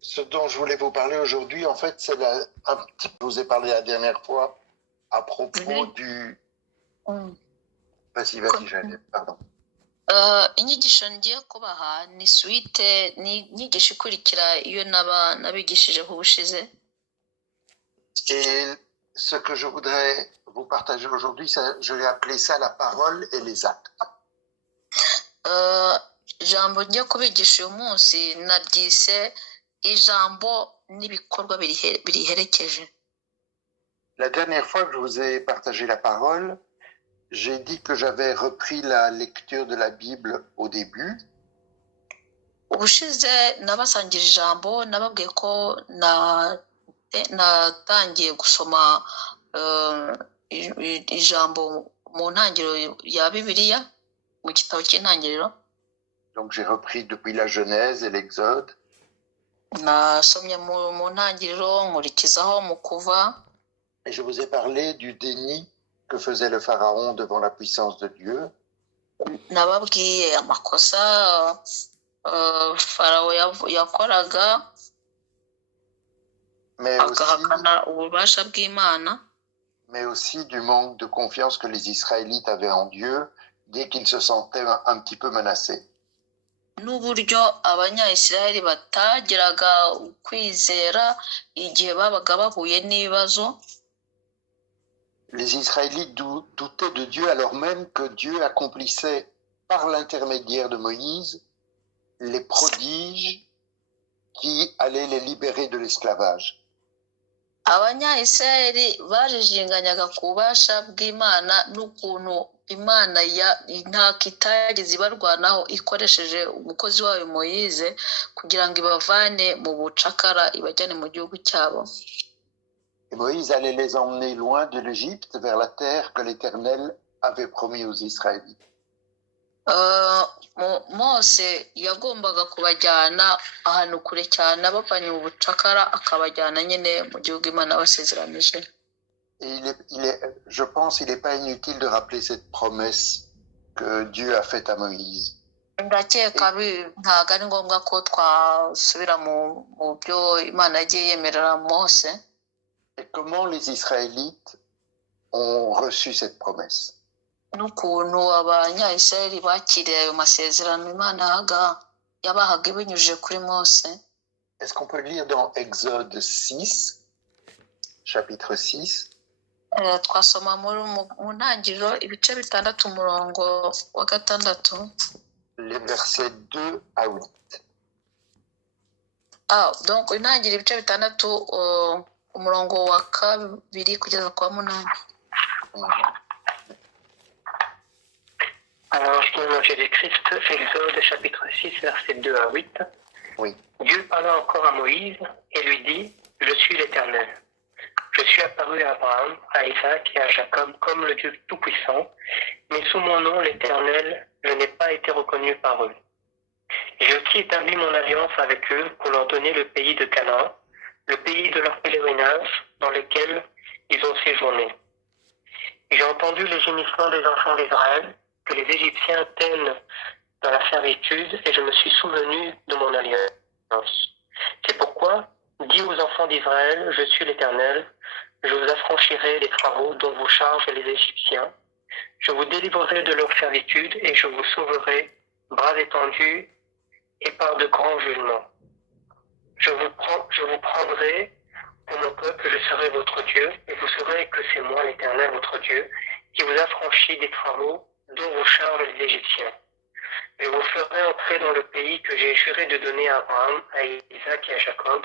Ce dont je voulais vous parler aujourd'hui, en fait, c'est un petit peu, je vous ai parlé la dernière fois à propos du... Vas-y, j'allais, pardon. inyigisho ngiye kubaha ni suite ni inyigisho ikurikira iyo nabigishijeho ubushize. Et ce que je voudrais vous partager aujourd'hui, je l'ai appelé ça la parole et les actes. Ijambo ngiye kubigisha uyu munsi naryise ijambo n'ibikorwa biriherekeje. La dernière fois que je vous ai partagé la parole, j'ai dit que j'avais repris la lecture de la Bible au début. Ubushize nabasangira ijambo nababwiye ko natangiye gusoma ijambo mu ntangiriro ya Bibiliya mu gitabo cy'intangiriro. Donc j'ai repris depuis la Genèse et l'Exode. Nasomye mu ntangiriro nkurikizaho mu Kuva. Et je vous ai parlé du déni que faisait le Pharaon devant la puissance de Dieu. Nababwiye amakosa Farawo yakoraga agahakana ububasha bw'Imana. Mais aussi du manque de confiance que les Israélites avaient en Dieu dès qu'ils se sentaient un petit peu menacés. N'uburyo abanyayisiraheli batagiraga kwizera igihe babaga bahuye n'ibibazo. Les Israélites doutaient de Dieu alors même que Dieu accomplissait par l'intermédiaire de Moïse les prodiges qui allaient les libérer de l'esclavage. Abanyayisiraheli barijinganyaga ku bubasha bw'Imana n'ukuntu Imana ntako itageze ibarwanaho ikoresheje umukozi wayo Moïse kugira ngo ibavane mu bucakara ibajyane mu gihugu cyabo. Et Moïse allait les emmener loin de l'Égypte vers la terre que l'Éternel avait promis aux Israélites. Mose yagombaga kubajyana ahantu kure cyane abavanye mu bucakara akabajyana nyine mu gihugu Imana basezeranije. Et je pense qu'il n'est pas inutile de rappeler cette promesse que Dieu a faite à Moïse. Ndakeka ntabwo ari ngombwa ko twasubira mu byo Imana yagiye yemerera Mose. Et comment les Israélites ont reçu cette promesse? N'ukuntu abanyayisiraheli bakiriye ayo masezerano Imana yabahaga ibinyujije kuri Mose. Est-ce qu'on peut lire dans Exode 6, chapitre 6? Twasoma mu ntangiriro ibice 6 umurongo wa 6. Les versets 2 à 8. Donc intangiriro ibice 6 umurongo wa 2 kugeza kwa 8. Alors, je lis dans Jésus-Christ, Exode chapitre 6, versets 2 à 8. Oui. Dieu parla encore à Moïse et lui dit, « Je suis l'Éternel. Je suis apparu à Abraham, à Isaac et à Jacob comme le Dieu Tout-Puissant, mais sous mon nom, l'Éternel, je n'ai pas été reconnu par eux. J'ai aussi établi mon alliance avec eux pour leur donner le pays de Canaan, le pays de leur pèlerinage dans lequel ils ont séjourné. J'ai entendu les gémissements des enfants d'Israël, que les Égyptiens tiennent dans la servitude, et je me suis souvenu de mon alliance. C'est pourquoi, dis aux enfants d'Israël, je suis l'Éternel, je vous affranchirai des travaux dont vous chargent les Égyptiens, je vous délivrerai de leur servitude, et je vous sauverai, bras étendus, et par de grands jugements. Je vous prendrai pour mon peuple, je serai votre Dieu, et vous saurez que c'est moi l'Éternel, votre Dieu, qui vous affranchit des travaux dont vous chargent les Égyptiens. Je vous ferai entrer dans le pays que j'ai juré de donner à Abraham, à Isaac et à Jacob.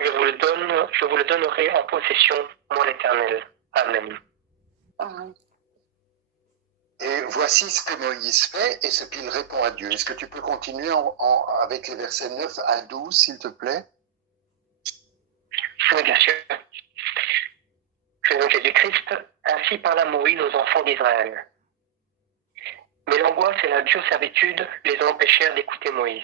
Je vous le donnerai en possession, moi l'Éternel. Amen. Et voici ce que Moïse fait et ce qu'il répond à Dieu. Est-ce que tu peux continuer avec les versets 9 à 12, s'il te plaît? Oui, bien sûr. Je nom Jésus-Christ, ainsi parla Moïse aux enfants d'Israël. Mais l'angoisse et la dure servitude les empêchèrent d'écouter Moïse.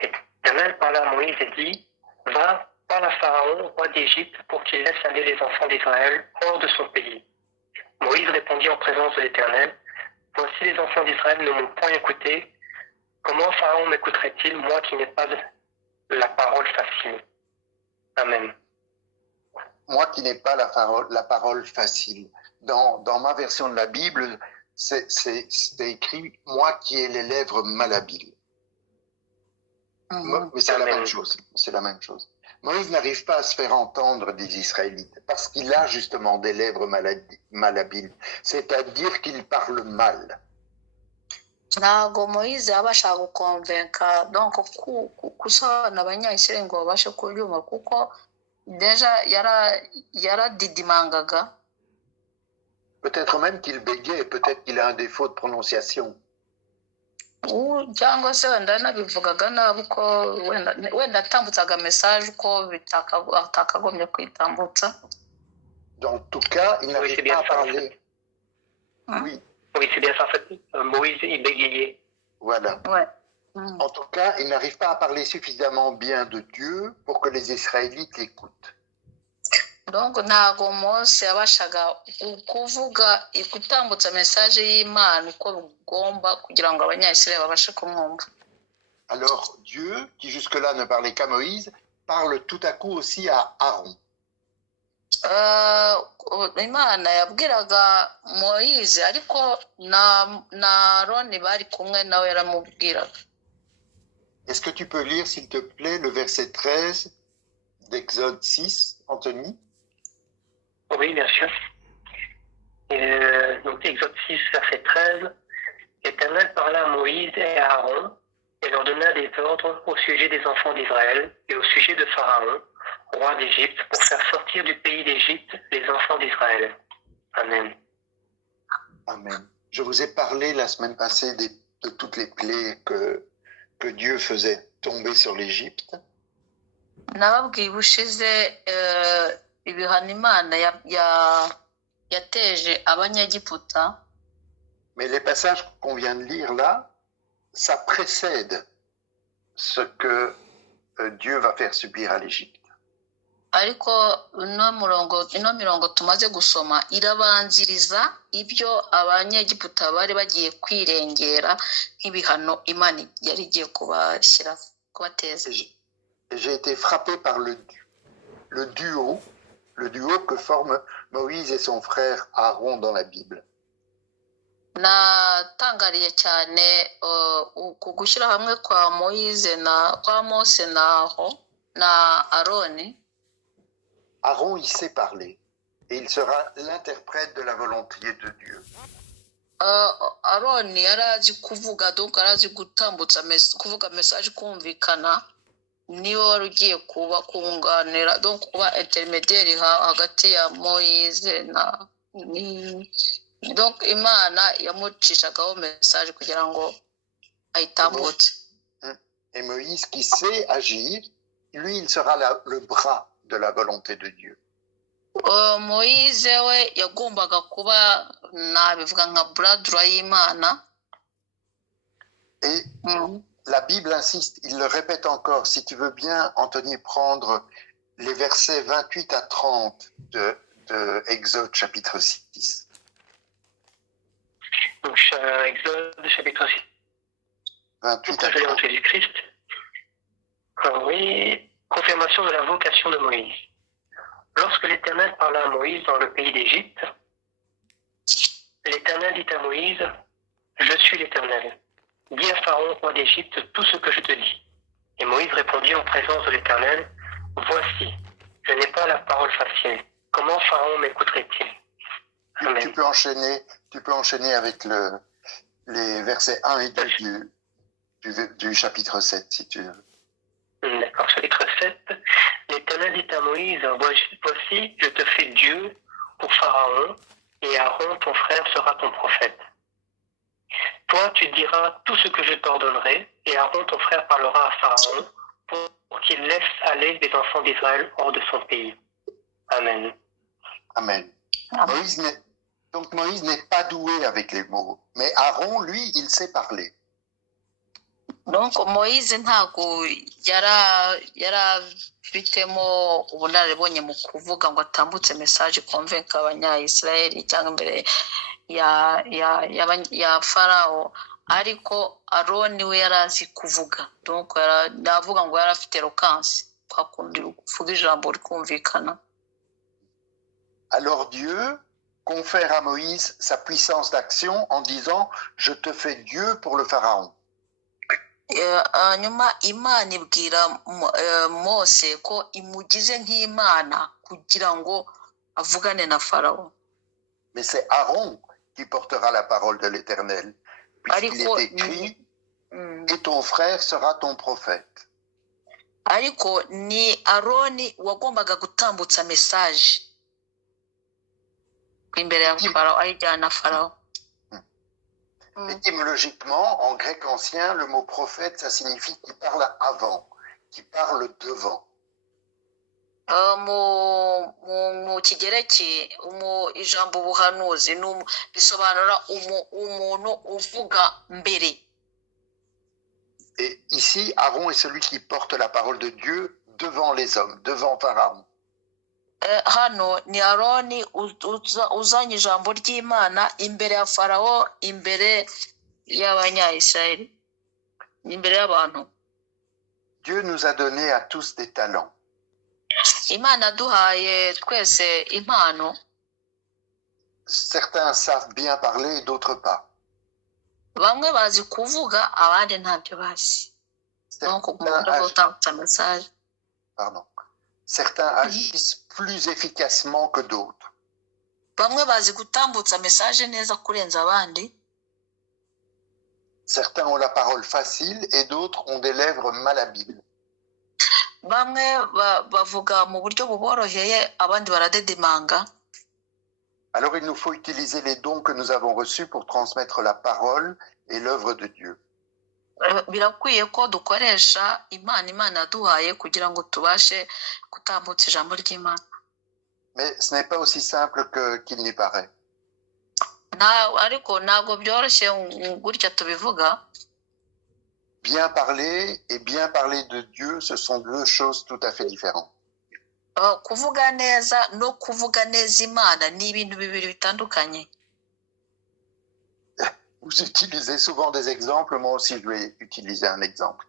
L'Éternel parla à Moïse et dit, « Va, parle à Pharaon, roi d'Égypte, pour qu'il laisse aller les enfants d'Israël hors de son pays. » Moïse répondit en présence de l'Éternel, « Voici les enfants d'Israël ne m'ont point écouté. Comment Pharaon m'écouterait-il, moi qui n'ai pas la Amen. Moi qui n'ai pas la parole facile, dans ma version de la Bible, c'est écrit « moi qui ai les lèvres malhabiles ». Mais c'est la même chose. C'est la même chose. Moïse n'arrive pas à se faire entendre des Israélites parce qu'il a justement des lèvres malhabiles, c'est-à-dire qu'il parle mal. ntabwo moyize yabasha gukonvenka donc gusobanura abanyayisirayeli ngo babashe kubyumva kuko deja yaradidimangaga. Peut-être même qu'il bégait, peut-être qu'il a un défaut de prononciation. cyangwa se wenda nabivugaga nabi ko wenda atambutsaga message ko atakagombye kwitambutsa. En tout cas, il n'arrive pas à parler. Oui. Oui, c'est bien ça. En fait, Moïse, il bégayait. Voilà. Ouais. En tout cas, il n'arrive pas à parler suffisamment bien de Dieu pour que les Israélites l'écoutent. Donc ntago Mose yabashaga kuvuga gutambutsa message y'Imana uko bigomba kugira ngo abanyayisirayeli babashe kumwumva. Alors Dieu, qui jusque-là ne parlait qu'à Moïse, parle tout à coup aussi à Aaron. Imana yabwiraga Moïse ariko na Aroni bari kumwe nawe yaramubwiraga. Est-ce que tu peux lire, s'il te plaît, le verset 13 d'Exode 6, Anthony? Oui, bien sûr. Donc, Exode 6, verset 13. L'Éternel parla à Moïse et à Aaron et leur donna des ordres au sujet des enfants d'Israël et au sujet de Pharaon, roi d'Égypte, pour faire sortir du pays d'Égypte les enfants d'Israël. Amen. Amen. Je vous ai parlé la semaine passée de toutes les plaies que Dieu faisait tomber sur l'Égypte. Nababwiye ubushize ibihano Imana yateje abanyegiputa. Mais les passages qu'on vient de lire là, ça précède ce que Dieu va faire subir à l'Égypte. Ariko ino mirongo tumaze gusoma irabanziriza ibyo abanyegiputa bari bagiye kwirengera nk'ibihano Imana yari igiye kubateza. J'ai été frappé par le duo que forment Moïse et son frère Aaron dans la Bible. Natangariye cyane ku gushyira hamwe kwa Moïse kwa Mose na Aroni. Aaron, il sait parler et il sera l'interprète de la volonté de Dieu. Aroni yarazi kuvuga, donc yarazi gutambutsa kuvuga message kumvikana, niwe wari ugiye kuba kunganira, donc kuba intermédiaire hagati ya Moïse donc Imana yamucishagaho message kugira ngo ayitambutse. Et Moïse qui sait agir, lui il sera le bras de la volonté de Dieu. Moïse we yagombaga kuba nabivuga nka bradra y'Imana. Et la Bible insiste, il le répète encore, si tu veux bien, Anthony, prendre les versets 28 à 30 de Exode chapitre 6. Donc, Exode chapitre 6. 28 à 30. Jésus-Christ. Oui, confirmation de la vocation de Moïse. Lorsque l'Éternel parla à Moïse dans le pays d'Égypte, l'Éternel dit à Moïse, « Je suis l'Éternel. Dis à Pharaon, roi d'Égypte, tout ce que je te dis. » Et Moïse répondit en présence de l'Éternel, « Voici, je n'ai pas la parole facile. Comment Pharaon m'écouterait-il » Amen. Tu peux enchaîner avec les versets 1 et 2 du chapitre 7, si tu veux. D'accord, chapitre 7. L'Éternel dit à Moïse, « Voici, je te fais Dieu pour Pharaon, et Aaron, ton frère, sera ton prophète. Toi, tu diras tout ce que je t'ordonnerai, et Aaron, ton frère, parlera à Pharaon pour qu'il laisse aller les enfants d'Israël hors de son pays. » Amen. Amen. Donc Moïse n'est pas doué avec les mots, mais Aaron, lui, il sait parler. Donc Moïse ntago yarafitemo ubunararibonye mu kuvuga ngo atambutse message convaincre abanyayisirayeli cyangwa imbere ya Farao, ariko Aroni we yarazi kuvuga, donc navuga ngo yarafite eloquence kwa kundi uvuga ijambo rikumvikana. Alors Dieu confère à Moïse sa puissance d'action en disant « Je te fais Dieu pour le Pharaon ». Nyuma Imana ibwira Mose ko imugize nk'Imana kugira ngo avugane na Farawo. Mais c'est Aaron qui portera la parole de l'Éternel, puisqu'il est écrit « Et ton frère sera ton prophète ». Ariko ni Aroni wagombaga gutambutsa message imbere ya Farawo, ayijyana Farawo. Étymologiquement, en grec ancien, le mot prophète, ça signifie qui parle avant, qui parle devant. Mu kigereki ijambo buhanuzi bisobanura umuntu uvuga mbere. Et ici, Aaron est celui qui porte la parole de Dieu devant les hommes, devant Pharaon. Hano ni Aroni uzanye ijambo ry'Imana imbere ya Farawo, imbere y'Abanyayisraeli, imbere y'abantu. Dieu nous a donné à tous des talents. Imana duhaye twese impano. Certains savent bien parler et d'autres pas. Bamwe bazi kuvuga, abandi ntabyo bazi. Certains agissent plus efficacement que d'autres. Bamwe bazi gutambutsa message neza kurenza abandi. Certains ont la parole facile et d'autres ont des lèvres malhabiles. Bamwe bavuga mu buryo buboroheye, abandi baradedimanga. Alors il nous faut utiliser les dons que nous avons reçus pour transmettre la parole et l'œuvre de Dieu. Birakwiye ko dukoresha Imana duhaye kugira ngo tubashe gutambutsa ijambo ry'Imana. Mais ce n'est pas aussi simple qu'il n'y paraît. Ariko ntabwo byoroshye gutya tubivuga. Bien parler et bien parler de Dieu, ce sont deux choses tout à fait différentes. Kuvuga neza no kuvuga neza Imana ni ibintu bibiri bitandukanye. Vous utilisez souvent des exemples, moi aussi je vais utiliser un exemple.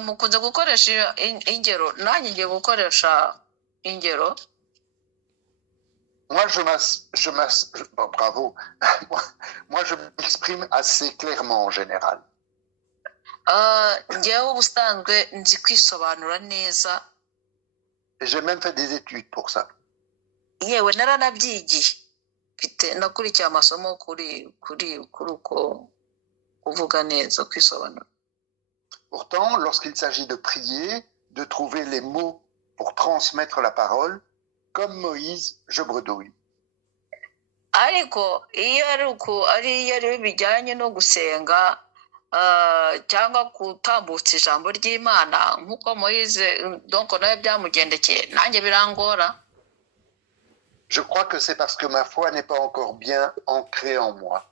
Mukunze gukoresha ingero, nanjye ngiye gukoresha ingero. Moi bravo. Moi je m'exprime assez clairement en général. Ngewe ubusanzwe nzi kwisobanura neza. Et j'ai même fait des études pour ça. Yewe naranabyigiye. Nakurikiye amasomo kuri uko kuvuga neza, kwisobanura. Pourtant, lorsqu'il s'agit de prier, de trouver les mots pour transmettre la parole, comme Moïse, je bredouille. Ariko iyo ari bijyanye no gusenga cyangwa gutambutsa ijambo ry'Imana nk'uko Moïse donc nawe byamugendekeye, nanjye birangora. Je crois que c'est parce que ma foi n'est pas encore bien ancrée en moi.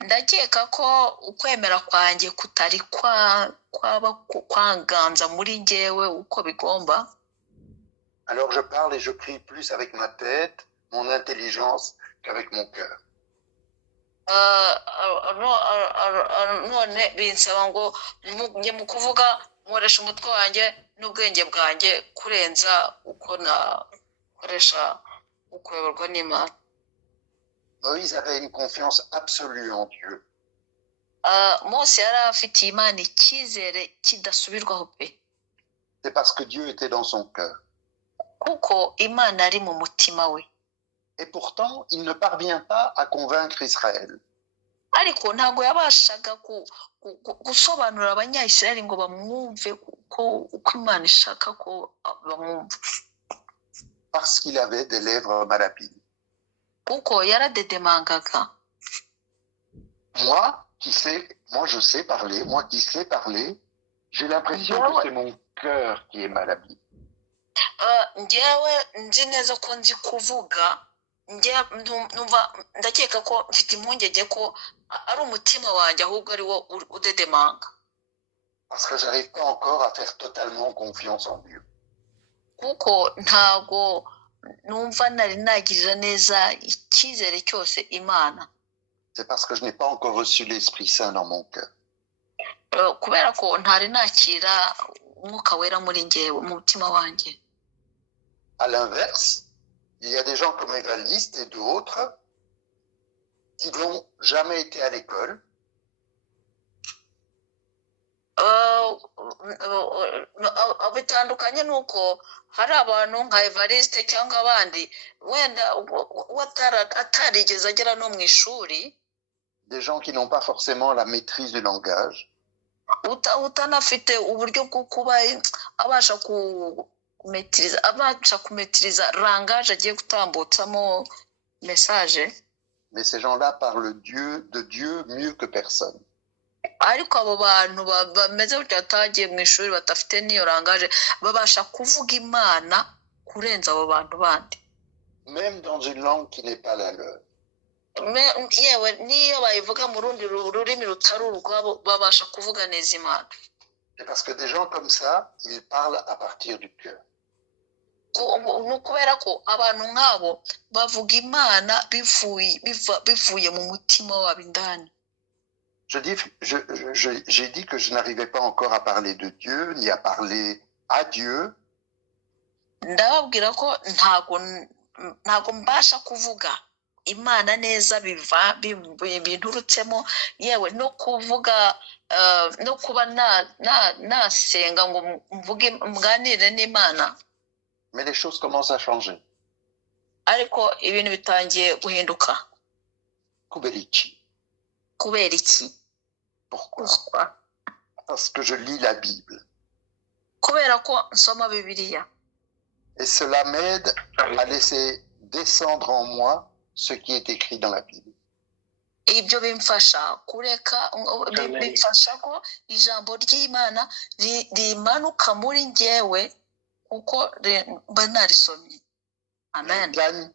Ndakeka ko ukwemera kwanjye kutari kwanganza muri njyewe uko bigomba. Alors je parle et je prie plus avec ma tête, mon intelligence, qu'avec mon cœur. None binsaba ngo njye mu kuvuga nkoresha umutwe wanjye n'ubwenge bwanjye kurenza uko nakoresha ukuyoborwa n'Imana. Moïse avait une confiance absolue en Dieu. Mose yari afitiye Imana icyizere kidasubirwaho pe. C'est parce que Dieu était dans son cœur. Kuko Imana ari mu mutima we. Et pourtant, il ne parvient pas à convaincre Israël. Ariko ntabwo yabashaga gusobanurira Abanyayisraeli ngo bamwumve uko Imana ishaka ko bamwumva. Parce qu'il avait des lèvres malhabiles. Kuko yaradedemangaga. Moi je sais parler, moi qui sais parler, j'ai l'impression que c'est mon cœur qui est malhabile. Njyewe nzi neza ko nzi kuvuga, ndakeka ko mfite impungenge ko ari umutima wanjye ahubwo ari wo udedemanga. Parce que j'arrive pas encore à faire totalement confiance en Dieu. Kuko ntago numva nari nagirira neza icyizere cyose Imana. C'est parce que je n'ai pas encore reçu l'Esprit Saint dans mon cœur. Kubera ko ntari nakira umwuka wera muri njyewe mu mutima wanjye. À l'inverse, il y a des gens comme Évariste et d'autres qui n'ont jamais été à l'école. Bitandukanye nuko hari abantu nka Evariste cyangwa abandi wenda atarigeze agera no mu ishuri. Des gens qui n'ont pas forcément la maîtrise du langage. Utanafite uburyo bwo kuba abasha kumetiriza langage agiye gutambutsamo message. Mais ces gens-là parlent de Dieu mieux que personne. Ariko abo bantu bameze gutya batagiye mu ishuri batafite n'iyo langage babasha kuvuga Imana kurenza abo bantu bandi. Même dans une langue qui n'est pas la leur. Yewe niyo bayivuga mu rundi rurimi rutari urwabo babasha kuvuga neza Imana. C'est parce que des gens comme ça, ils parlent à partir du cœur. Kubera ko abantu nk'abo bavuga Imana bivuye mu mutima wabo indani. J'ai dit que je n'arrivais pas encore à parler de Dieu, ni à parler à Dieu. Ndababwira ko ntago mbasha kuvuga Imana neza binturutsemo, yewe no kuvuga no kuba nasenga ngo mvuge mganire n'Imana. Mais les choses commencent à changer. Ariko ibintu bitangiye guhinduka. Kubera iki? Pourquoi? Parce que je lis la Bible. Kubera ko nsoma Bibiliya. Et cela m'aide à laisser descendre en moi ce qui est écrit dans la Bible. Ibyo bimfasha kureka bimfasha ko ijambo ry'Imana rimanuka muri njyewe kuko mba narisomye. Amen.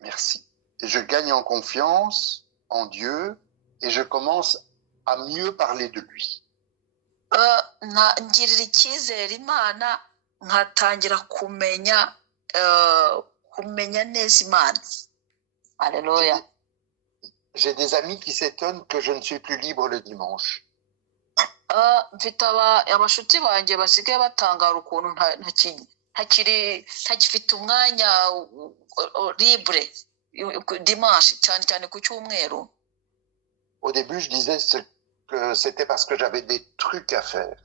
Merci. Et je gagne en confiance en Dieu et je commence à mieux parler de lui. Ngirira icyizere Imana nkatangira kumenya neza Imana. Alléluia. J'ai des amis qui s'étonnent que je ne suis plus libre le dimanche. Mfite abashuti banjye basigaye batangara ukuntu ntagifite umwanya libre dimanche cyane ku cyumweru. Au début, je disais que c'était parce que j'avais des trucs à faire.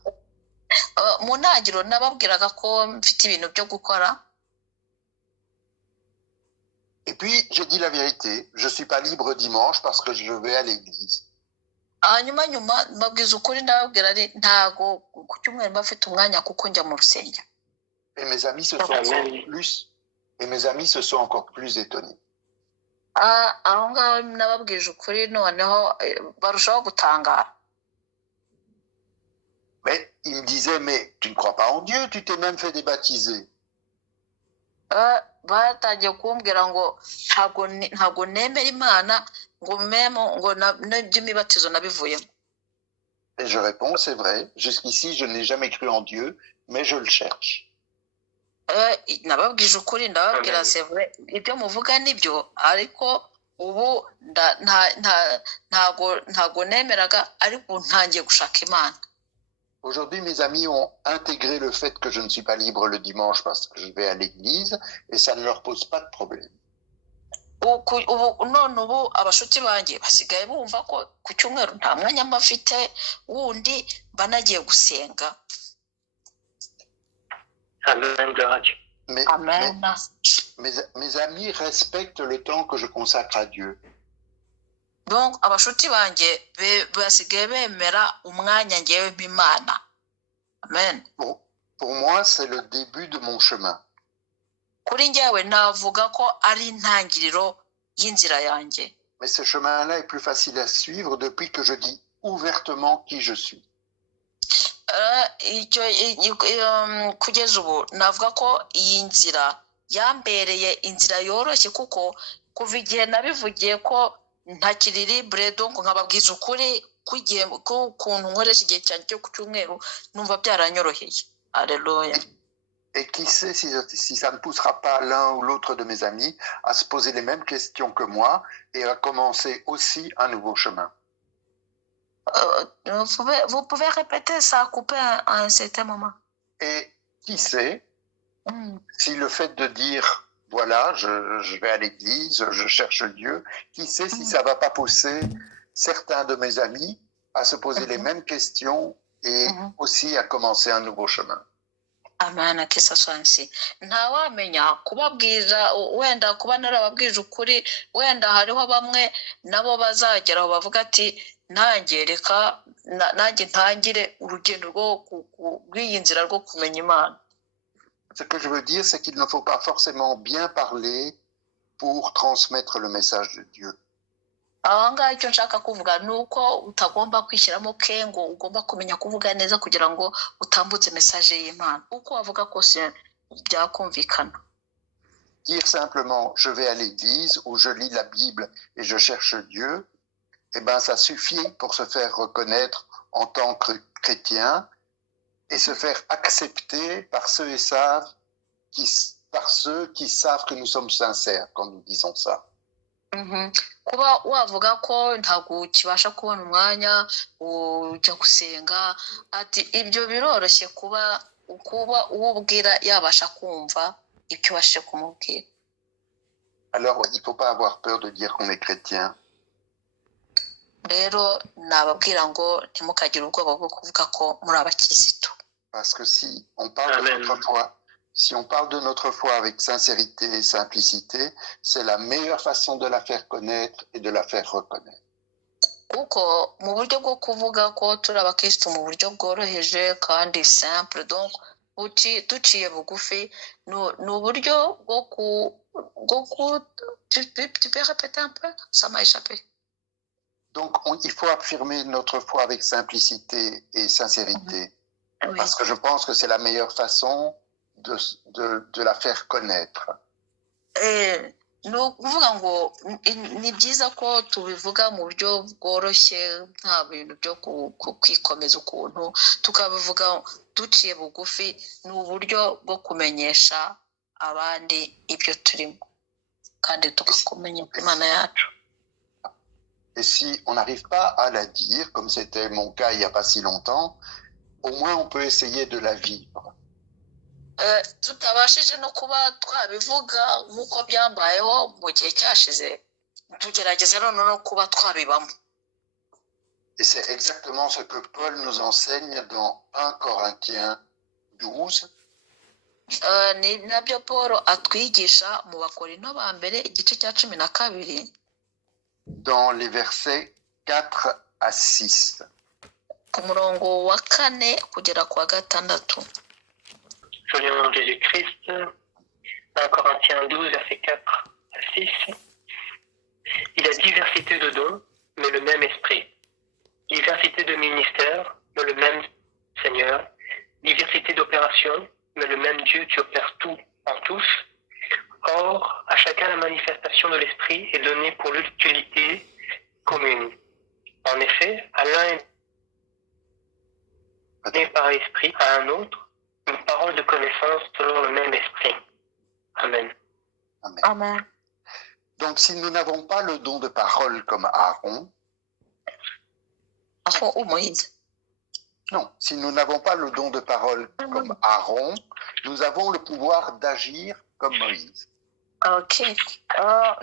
Mu ntangiriro nababwiraga ko mfite ibintu byo gukora. Et puis, j'ai dit la vérité. Je ne suis pas libre dimanche parce que je vais à l'église. Nyuma mbabwiza ukuri ndababwira ari ntago ku cyumweru bafite umwanya kuko njya mu rusengero. Et mes amis se sont encore plus étonnés. Aho ngaho nababwije ukuri noneho barushaho gutangara. Mais ils me disaient, mais tu ne crois pas en Dieu, tu t'es même fait débaptiser. Batangiye kumbwira ngo ntago nemera Imana ngo ngo n'iby'imibatizo nabivuyemo. Et je réponds, c'est vrai, jusqu'ici je n'ai jamais cru en Dieu, mais je le cherche. Nababwije ukuri ndababwira c'est vrai ibyo muvuga nibyo ariko ubu ntago nemeraga ariko ntangiye gushaka Imana. Aujourd'hui, mes amis ont intégré le fait que je ne suis pas libre le dimanche parce que je vais à l'église et ça ne leur pose pas de problème. None ubu abashuti banjye basigaye bumva ko ku cyumweru nta mwanya mbafite wundi banagiye gusenga. Amen, gloire à Dieu. Mes amis respectent le temps que je consacre à Dieu. Donc abashuti banjye basigaye bemera umwanya ngewe mp'Imana. Amen. Pour moi, c'est le début de mon chemin. Kuri njyewe navuga ko ari intangiriro y'inzira yanjye. Mais ce chemin-là est plus facile à suivre depuis que je dis ouvertement qui je suis. Kugeza ubu navuga ko iyi nzira yambereye inzira yoroshye kuko kuva igihe nabivugiye ko ntakiri libre donc nkababwiza ukuri k'ukuntu nkoresha igihe cyanjye cyo ku cyumweru numva byaranyoroheye. Alléluia. Et qui sait si ça ne poussera pas l'un ou l'autre de mes amis à se poser les mêmes questions que moi et à commencer aussi un nouveau chemin. Vous pouvez répéter, ça a coupé à un certain moment. Et qui sait si le fait de dire, voilà, je vais à l'église, je cherche Dieu, qui sait si ça va pas pousser certains de mes amis à se poser les mêmes questions et aussi à commencer un nouveau chemin. Amen, que ça soit ainsi. Ntawamenya kubabwira wenda kuba narababwije ukuri wenda hariho bamwe nabo bazageraho bavuga ati nanjye reka nanjye ntangire urugendo rw'iyi nzira rwo kumenya Imana. Ce que je veux dire, c'est qu'il ne faut pas forcément bien parler pour transmettre le message de Dieu. Aho ngaho icyo nshaka kuvuga ni uko utagomba kwishyiramo kengo, ugomba kumenya kuvuga neza kugira ngo utambutse message y'Imana. Uko wavuga kose byakumvikana. Dire simplement je vais à l'église ou je lis la Bible et je cherche Dieu, eh ben ça suffit pour se faire reconnaître en tant que chrétien et se faire accepter par ceux qui savent que nous sommes sincères quand nous disons ça. Kuba wavuga ko ntabwo kibasha kubona umwanya ujya gusenga ati ibyo biroroshye kuba uwubwira yabasha kumva icyo bashe kumubwira. Alors il faut pas avoir peur de dire qu'on est chrétien. Rero nababwira ngo ntimukagire ubwoba bwo kuvuga ko muri abakirisitu. Parce que si on parle de notre foi, si on parle de notre foi avec sincérité et simplicité, c'est la meilleure façon de la faire connaître et de la faire reconnaître. Kuko mu buryo bwo kuvuga ko turi abakirisitu mu buryo bworoheje kandi simple, donc duciye bugufi ni uburyo tu peux répéter un peu, ça m'a échappé. Donc il faut affirmer notre foi avec simplicité et sincérité. Oui. Parce que je pense que c'est la meilleure façon de la faire connaître. Ni ukuvuga ngo ni byiza ko tubivuga mu buryo bworoshye nta bintu byo kwikomeza ukuntu tukabivuga duciye bugufi, ni uburyo bwo kumenyesha abandi ibyo turimo kandi tukakumenya Imana yacu. Et si on n'arrive pas à la dire, comme c'était mon cas il n'y a pas si longtemps, au moins on peut essayer de la vivre. Tutabashije no kuba twabivuga nk'uko byambayeho mu gihe cyashize, tugerageze no kuba twabibamo. Et c'est exactement ce que Paul nous enseigne dans 1 Corinthiens 12. Ni nabyo Paul atwigisha mu Bakorinto ba mbere igice cya 12 dans les versets 4 à 6. Ku murongo wa 4 kugera ku wa 6. Selon le nom de Jésus-Christ, 1 Corinthiens 12, verset 4 à 6. Il a diversité de dons, mais le même esprit. Diversité de ministères, mais le même Seigneur. Diversité d'opérations, mais le même Dieu qui opère tout en tous. Or, à chacun la manifestation de l'esprit est donnée pour l'utilité commune. En effet, à l'un est donné par l'esprit, à un autre une parole de connaissance selon le même esprit. Amen. Amen. Amen. Donc, si nous n'avons pas le don de parole comme Aaron, non, si nous n'avons pas le don de parole comme Aaron, nous avons le pouvoir d'agir comme Moïse. Ok. Ni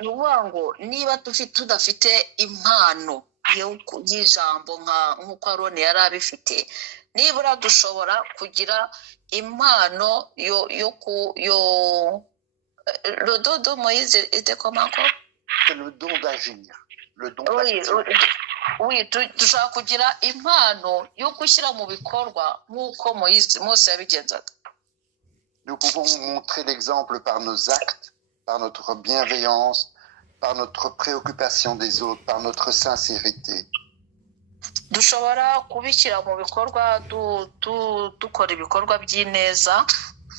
ukuvuga ngo niba tudafite impano y'ijambo nk'uko Aroni yari abifite, nibura dushobora kugira impano le don de Moïse était comment encore? C'est le don d'agir, le don d'action. Oui, dushobora kugira impano yo gushyira mu bikorwa nk'uko Mose yabigenzaga. Nous pouvons montrer l'exemple par nos actes, par notre bienveillance, par notre préoccupation des autres, par notre sincérité. Dushobora kubishyira mu bikorwa dukora ibikorwa by'ineza,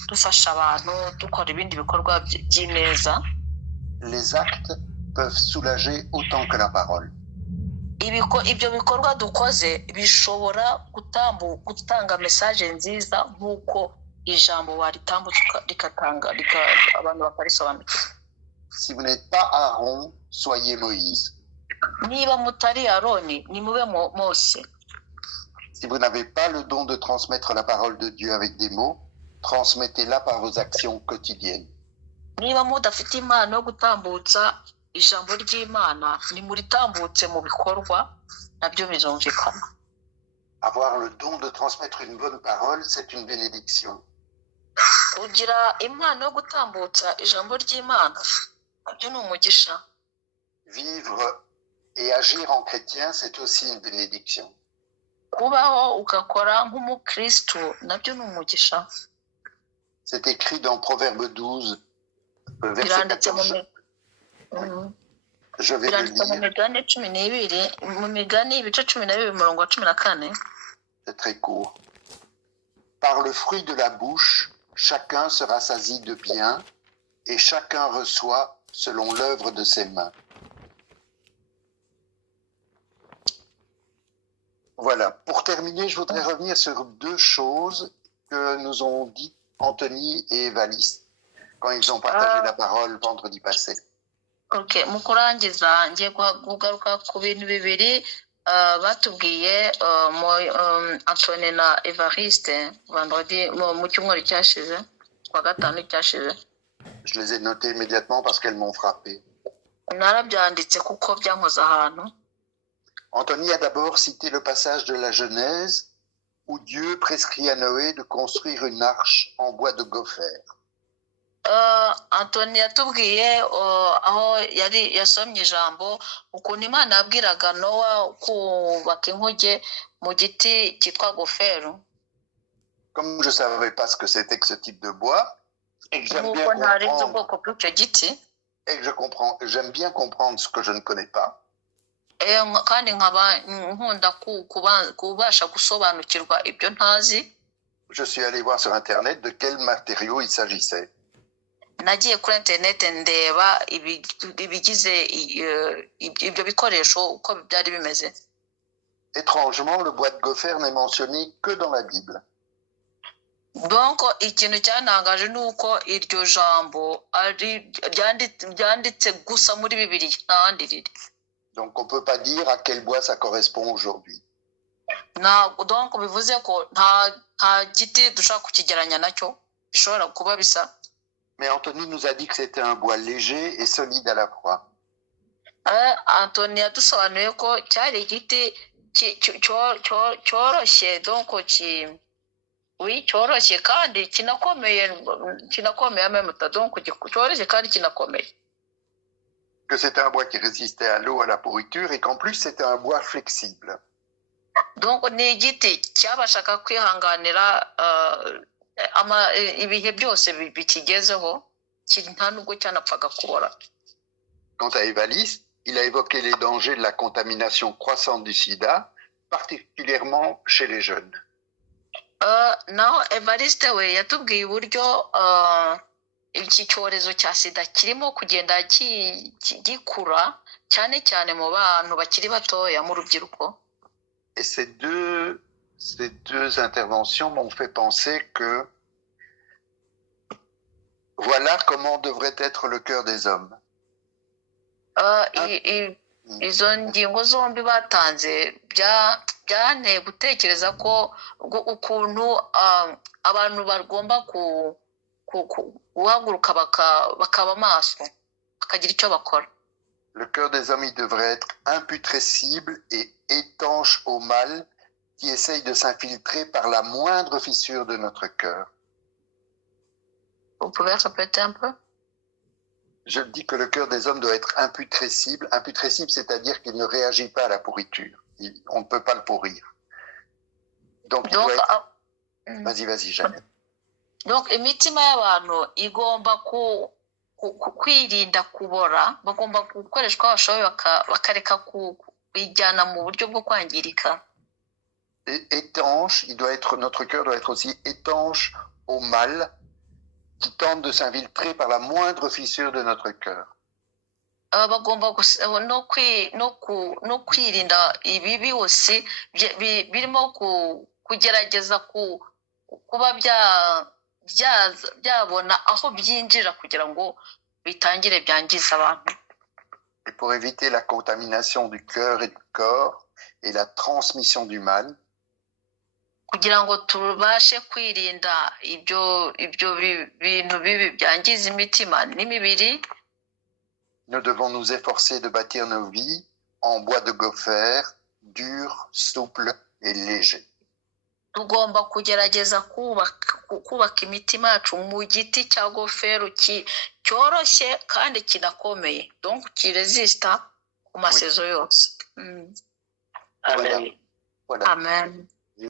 dufasha abantu, dukora ibindi bikorwa by'ineza. Les actes peuvent soulager autant que la parole. Ibyo bikorwa dukoze bishobora gutanga message nziza nk'uko ijambo waritambutsa rikatanga abantu bakarisobanukirwa. Si vous n'êtes pas Aaron, soyez Moïse. Niba mutari Aroni, ni mube Mose. Si vous n'avez pas le don de transmettre la parole de Dieu avec des mots, transmettez-la par vos actions quotidiennes. niba mudafite impano yo gutambutsa ijambo ry'Imana nimuritambutse mu bikorwa nabyo bizumvikana. Avoir le don de transmettre une bonne parole, c'est une bénédiction. Kugira impano yo gutambutsa ijambo ry'Imana nabyo ni umugisha. Vivre et agir en chrétien, c'est aussi une bénédiction. Kubaho ugakora nk'umukristo nabyo ni umugisha. C'est écrit dans Proverbe 12, verset Biranditse 14. Je vais le biranditse mu lire, migani 12 mu migani ibice 12 umurongo wa 14. c'est très court. Par le fruit de la bouche, chacun se rassasie de bien et chacun reçoit selon l'œuvre de ses mains. Voilà. Pour terminer, je voudrais revenir sur deux choses que nous ont dit Anthony et Evaliste quand ils ont partagé la parole vendredi passé. Okay, mu kurangiza ngiye kugaruka ku bintu bibiri batubwiye Anthony na Evariste vendredi mu cyumweru cyashize kwa gatanu cyashize. Je les ai notés immédiatement parce qu'elles m'ont frappé. Narabyanditse kuko byankoze ahantu. Anthony a d'abord cité le passage de la Genèse où Dieu prescrit à Noé de construire une arche en bois de gopher. Anthony yatubwiye aho yari yasomye ijambo ukuntu Imana yabwiraga Nowa kubaka inkuge mu giti cyitwa goferu. Comme je ne savais pas ce que c'était que ce type de bois, et que j'aime bien j'aime bien comprendre ce que je ne connais pas, kandi nkaba nkunda kubasha gusobanukirwa ibyo ntazi. Je suis allé voir sur internet de quels matériaux il s'agissait. Nagiye kuri internet ndeba ibigize ibyo bikoresho uko byari bimeze. Étrangement, le bois de gopher n'est mentionné que dans la Bible. Donc ikintu cyantangaje nuko iryo jambo ari ryanditse gusa muri Bibiliya ntahandi riri. Donc on ne peut pas dire à quel bois ça correspond aujourd'hui. Donc bivuze ko nta giti dushaka kukigeranya nacyo bishobora kuba bisa. Mais Anthony nous a dit que c'était un bois léger et solide à la fois. Anthony yadusobanuye ko cyari igiti cyoroshye, donc cyoroshye kandi kinakomeye même temps, donc cyoroshye kandi kinakomeye. Que c'était un bois qui résistait à l'eau, à la pourriture, et qu'en plus c'était un bois flexible. Donc ni igiti cyabashaga kwihanganira ibihe byose bikigezeho nta nubwo cyanapfaga kubora. Quant à Evaliste, il a évoqué les dangers de la contamination croissante du sida, particulièrement chez les jeunes. Naho Evariste we yatubwiye uburyo iki cyorezo cya sida kirimo kugenda gikura cyane cyane mu bantu bakiri batoya mu rubyiruko. Et ces deux interventions m'ont fait penser que voilà comment devrait être le cœur des hommes. Izo ngingo zombi batanze byanteye gutekereza ko ukuntu abantu bagomba guhaguruka bakaba maso bakagira icyo bakora. Le cœur des hommes, il devrait être imputrescible et étanche au mal qui essaye de s'infiltrer par la moindre fissure de notre cœur. Vous pouvez répéter un peu? Je dis que le cœur des hommes doit être imputrescible. Imputrescible, c'est-à-dire qu'il ne réagit pas à la pourriture. On ne peut pas le pourrir. Donc, il doit être... Vas-y, Jeannette. Donc, imitima y'abantu igomba kwirinda kubora, bagomba gukoreshwa bashoboye bakareka kuyijyana mu buryo bwo kwangirika. Étanche, notre cœur doit être aussi étanche au mal qui tente de s'infiltrer par la moindre fissure de notre cœur. Bagomba no kwirinda ibibi hose birimo kugerageza kuba byabona aho byinjira kugira ngo bitangire byangiza abantu. Et pour éviter la contamination du cœur et du corps et la transmission du mal, kugira ngo tubashe kwirinda ibyo bintu bibi byangiza imitima n'imibiri. Nous devons nous efforcer de bâtir nos vies en bois de gopher, dur, souple et léger. Tugomba kugerageza kubaka imitima yacu mu giti cya goferu cyoroshye kandi kinakomeye, donc kiresista ku masezo yose. Amen. Voilà. Amen.